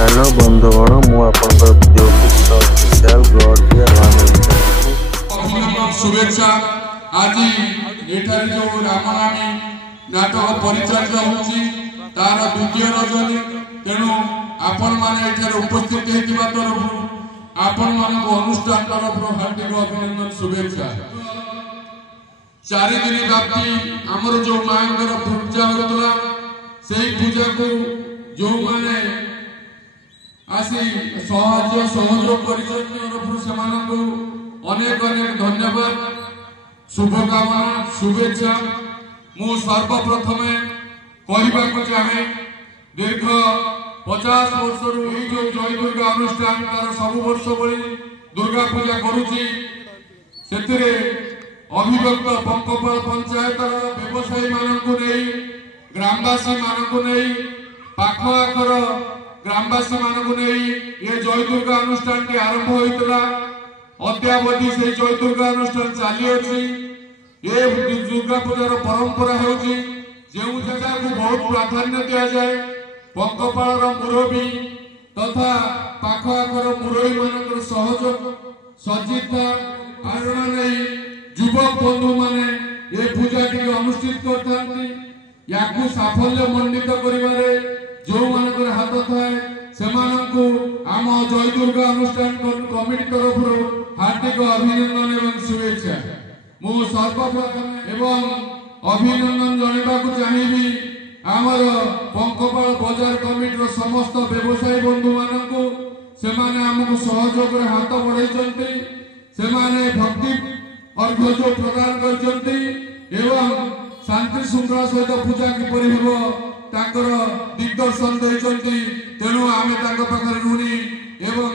Hello बंधुगण शुभेच्छा आज एठार जो रामनामी नाटक परिचालित होची तार द्वितीय रजनी तेणु आपण माने एठार उपस्थित हेतिबा तरफ आपण मान अनुष्ठान तरफ हार्दिक अभिनंदन शुभेच्छा। 4 दिन व्यापी आमर जो मांगर पूजा होतला से पूजा को जो माने आसी सहज सहयोग कर अनेक अनेक धन्यवाद शुभकामना शुभेच्छा। मु सर्वप्रथम कहवाक चाहे दीर्घ 50 वर्ष जो जय दुर्गा अनुष्ठान तार सब वर्ष भली दुर्गा पूजा करुची से अभिव्यक्त पंकपाल पंचायत व्यवसायी मानू नहीं ग्रामवासी मानू नहीं पाख आखर ग्रामवासी मानू नहीं ये जय दुर्गा अनुष्ठान टी आरंभ होता अद्यावधि से जय दुर्गा अनुष्ठान चली अच्छी ये दुर्गा पूजार परंपरा होची जो जगह को बहुत प्राधान्य दि जाए पंकपाल मुरबी तथा पाख आखर मुरबी मान सहयोग सचिता प्रेरणा नहीं युवक बंधु माने ये पूजा टी अनुष्ठित करते या साफल्य मंडित करिवारे जो मानकर हाथ थाए सेमानंकु आम जय दुर्गा अनुष्ठान कमिटी तरफ हार्दिक अभिनंदन एवं शुभेच्छा। मु सर्वप्रथम एवं अभिनंदन जनवाक चाहिए आमर पंकपाल बजार कमिटी समस्त व्यवसायी बंधु मानकु सेमाने हमकु सहयोग हाथ बढ़ाई से भक्ति अर्घ्य जो प्रदान करते एवं शांति श्रृंखला सहित पूजा किपरि हेबो ताकर दिग्दर्शन देइचंती तेणु आमे ताଙ୍କ पाखरे ऋणी एवं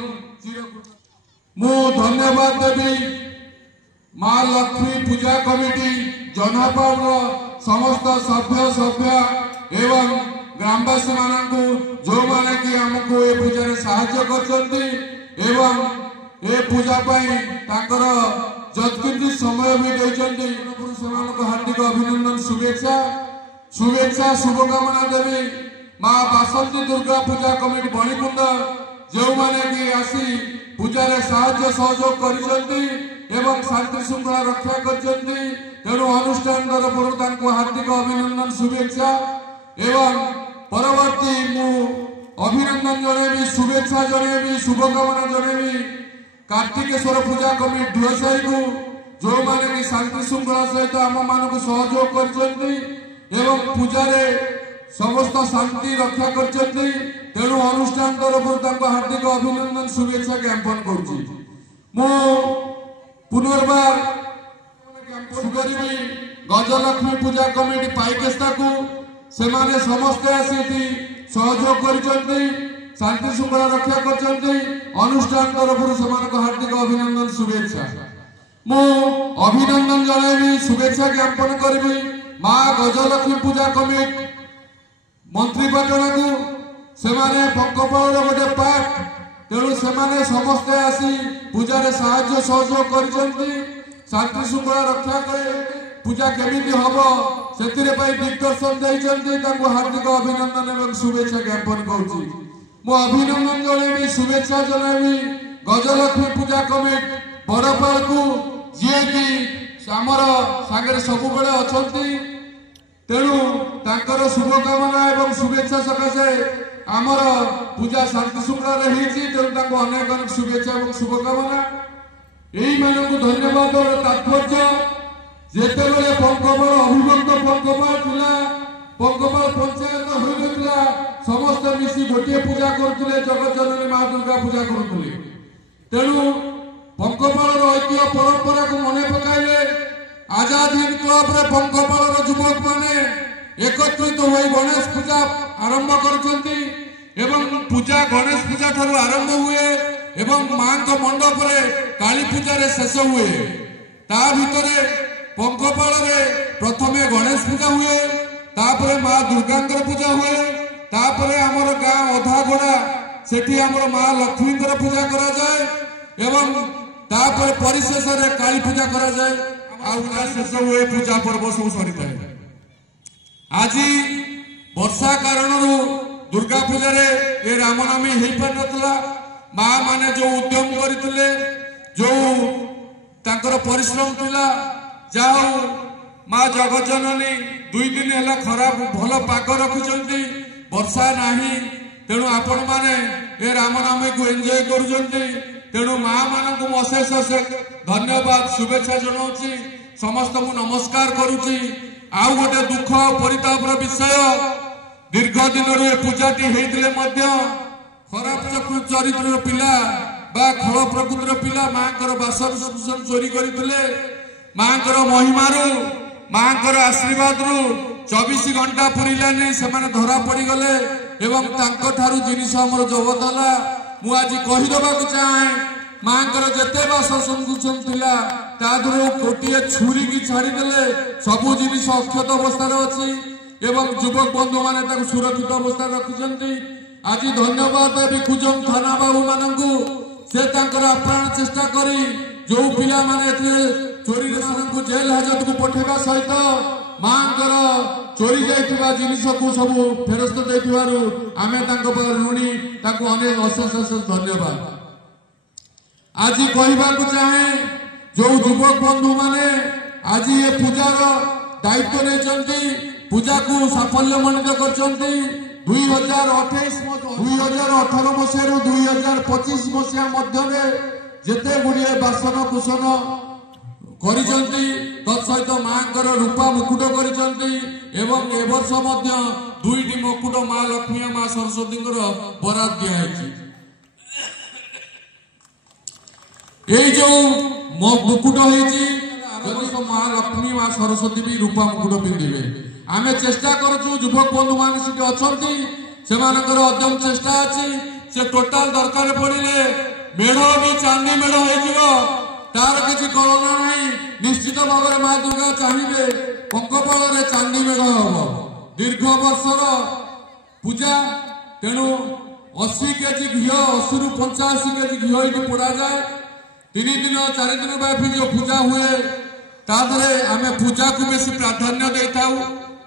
मु धन्यवाद देवी मां लक्ष्मी पूजा कमिटी जनपाल समस्त सभ्य एवं ग्रामवासी मानकु जो माने कि हमको ए पूजा रे सहायता करचंती एवं ए पूजा पई ताकर जत्किंतु समय भी देइचंती सेमानक हार्दिक अभिनंदन शुभेच्छा शुभेच्छा शुभकामना देवी मां बासंती दुर्गा पूजा कमिटी बणिकुंड जो माने कि आसी पूजा रे सहायता सहयोग करिसंती एवं शांति श्रृंखला रक्षा करचंती तेणु अनुष्ठान तरफ तांको हार्दिक अभिनंदन शुभेच्छा एवं परवर्ती मु अभिनंदन जणेबी शुभेच्छा जणेबी शुभकामना जणेबी कार्तिकेश्वर पूजा कमिटी ढुआसाई को जो माने कि शांति श्रृंखला सहित आम मानक सहयोग करचंती एवं पूजा रे समस्त शांति रक्षा करचंती तेणु अनुष्ठान तरफ तांको हार्दिक अभिनंदन शुभेच्छा ज्ञापन करूची। मु पुनर्बार गजलक्ष्मी पूजा कमिटी पाइकेस्ता को सेमाने समस्त आसी सहयोग करचंती शांति श्रृंखला रक्षा करचंती अनुष्ठान तरफ सेमानक हार्दिक अभिनंदन शुभेच्छा। मु अभिनंदन जणाइबी शुभेच्छा ज्ञापन करबी मां गजलक्ष्मी पूजा कमिटी मंत्री पाटना को सेमाने पंकपाल गोटे पार्ट तेणु सेमाने समस्ते आसी पूजा रे सहायता सहयोग करचंती शांति श्रृंखला रक्षा करे पूजा केमिति हबो सेतिरे पई दिग्दर्शन देइचंती ताको हार्दिक अभिनंदन एवं शुभेच्छा ज्ञापन करूची। मो अभिनंदन जणाइबी शुभेच्छा जणाइबी गजलक्ष्मी पूजा कमिटी बड़पाल को जे कि आमर सागरे सब बेले अछंती तेणु तांकर शुभकामना एवं शुभेच्छा सकाशे आमर पूजा शांति श्रृंखला रही तेणु तांको अनेक अनेक शुभेच्छा एवं शुभकामना एई मानकु धन्यवाद और तात्पर्य जेते बेले पंकपाल अभिव्यक्त पंकपाल थिला पंकपाल पंचायत होइनथिला समस्त मिसी गोटे पूजा करथुले जगत जननी मां दुर्गा पूजा करथुले तेणु पंकपाल ऐतिह्य परंपरा को मने पकाइले आजाद हिंद क्लब रे पंकपाल युवक माने एकत्रित होई गणेश पूजा आरंभ करछंती एवं पूजा गणेश पूजा ठारू आरंभ हुए एवं मां को मंडप रे काली पूजा रे शेष हुए ता भितरे पंकपाल रे प्रथमे गणेश पूजा हुए तापरे मां दुर्गांकर पूजा हुए तापरे हमर गां अधागोड़ा सेठी हमर मां लक्ष्मींकर पूजा करा जाए एवं तापरे परिशेष रे काली पूजा करा जाए आउला शेष हुए पूजा पर्व सब सरी थाए। आज वर्षा कारण दुर्गा पूजा रे ए रामनवमी हो पार नथला माँ माने जो उद्यम करथिले जो तांकर परिश्रम थिला जाओ माँ जगत जननी 2 दिन है खराब भल पाग रखुंट वर्षा नाही तेणु आपण माने ए रामनवमी को एंजॉय करुचंती तेणु माँ मान को अशेष अशेष धन्यवाद शुभेच्छा जनाऊँगी समस्त को नमस्कार करुच्ची। आउ गोटे दुख परितापर विषय दीर्घ दिन पूजाटी होते खराब चरित्र पिला बा खल प्रकृतिर पिला माँ बासन चोरी करते माँ महिमारू माँ आशीर्वाद रु 24 घंटा पुरलानी से धरा पड़गले एवं जिनिस जबत है मुझे आज कहीदेवा चाहे माँ जिते बासन था गोटे छुरी की छाड़देले सबू जिनिस अक्षत अवस्था अच्छी एवं युवक बंधु मैंने सुरक्षित अवस्था रखिंट आज धन्यवाद देवी खुजम थाना बाबू मान से आप्राण चेष्टा करी जो पिला माने चोरी जेल हाजत को पठेगा सहित माँ चोरी जाइथिबा जिनिस को सब फेरस्त देथिबारु आमे तांको पर ऋणी ताको अनेक अशेष अशेष धन्यवाद। आज कहबा को चाहे जो युवक बंधु माने आज ये पूजार दायित्व नहीं पूजा को साफल्य मणित कर 2018 मसीह 2025 मसीहा मध्य जेते गुड़िए बासन कुशन तत्सहित माँ रूपा मुकुट एवं ए वर्ष 2टी मुकुट माँ लक्ष्मी माँ सरस्वती बराद दिखाई जो मुकुट हो माँ लक्ष्मी माँ सरस्वती भी रूपा मुकुट पिंधे आमे चेष्टा करूँ युवक बंधु मान अच्छा अद्यम चेष्टा अच्छी से टोटाल दरकार पड़े मेढ़ भी चांदी मेढ़ हो तार किसी कलना नहीं निश्चित भाव में माँ दुर्गा चाहिए पंकपाल चांदी मेढ़ हम दीर्घ वर्षर पूजा तेणु 80 केजी घी 80 रु 85 केजी घी ये पोड़ा जाए 3 दिन 4 दिन व्यापी जो पूजा हुए तादरे आमे पूजा को बेसी प्राधान्य दे था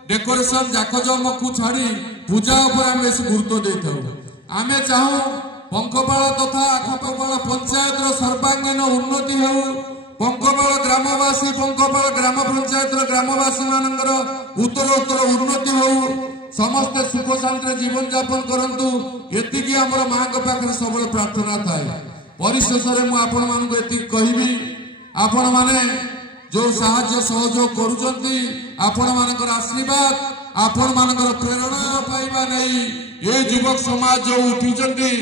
डेकोरेशन जाकजम को छाड़ी पूजा उपर आम बेसी गुरुत्व दे था आमे चाहूँ पंकपाल तथा आखपाल पंचायत सर्वांगीन उन्नति हो पंकपाल ग्रामवासी पंकपाल ग्राम पंचायत ग्रामवासी मानकर उत्तरोत्तर उन्नति हो समस्ते सुख शांति जीवन यापन करंतु एतिकी हमर मां के पाखरे सबले प्रार्थना थाए। परिशेष में मुझे कहबी आपण माने जो साहाय्य सहयोग करुचंती आपण मानकर आशीर्वाद आपण मानकर प्रेरणा पाइबा नहीं ये युवक समाज जो उठिचंती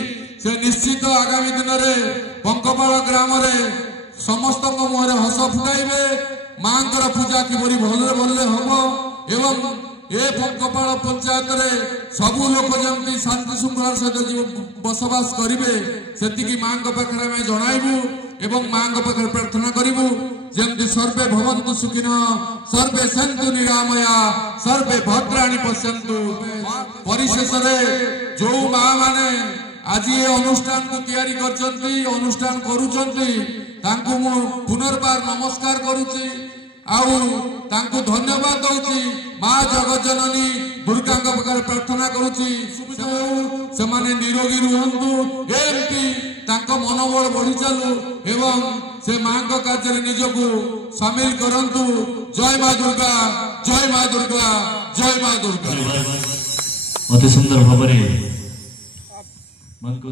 से निश्चित आगामी दिन में पंकपाल ग्राम समस्त मुहर हस फुटाइबे माँ पूजा किपरि भले भले हम एवं ए पंकपाल पंचायत रे सबू लोक जमी शांति श्रृंखला सहित बसवास करेंगे से माँ पाखे आम जनइबू एवं माँ पाखे प्रार्थना करूँ जमी सर्वे भवन्तु सुखिनः सर्वे सन्तु निरामया सर्वे भद्राणि पश्यन्तु। परिशेष जो माँ माने आज ये अनुष्ठान को तैयारी करचंती अनुष्ठान करुचंती तांको मु पुनर्बार नमस्कार करुची आउ तांको धन्यवाद दउची माँ जगत जननी दुर्गा पाखरे प्रार्थना करुची से माने निरोगी रुहंतु एमती तांको मनोबल बढ़ी चालू एवं से माँ का कार्य निजको शामिल करंतु। जय माँ दुर्गा जय माँ दुर्गा जय माँ दुर्गा। अति सुंदर भाव मन को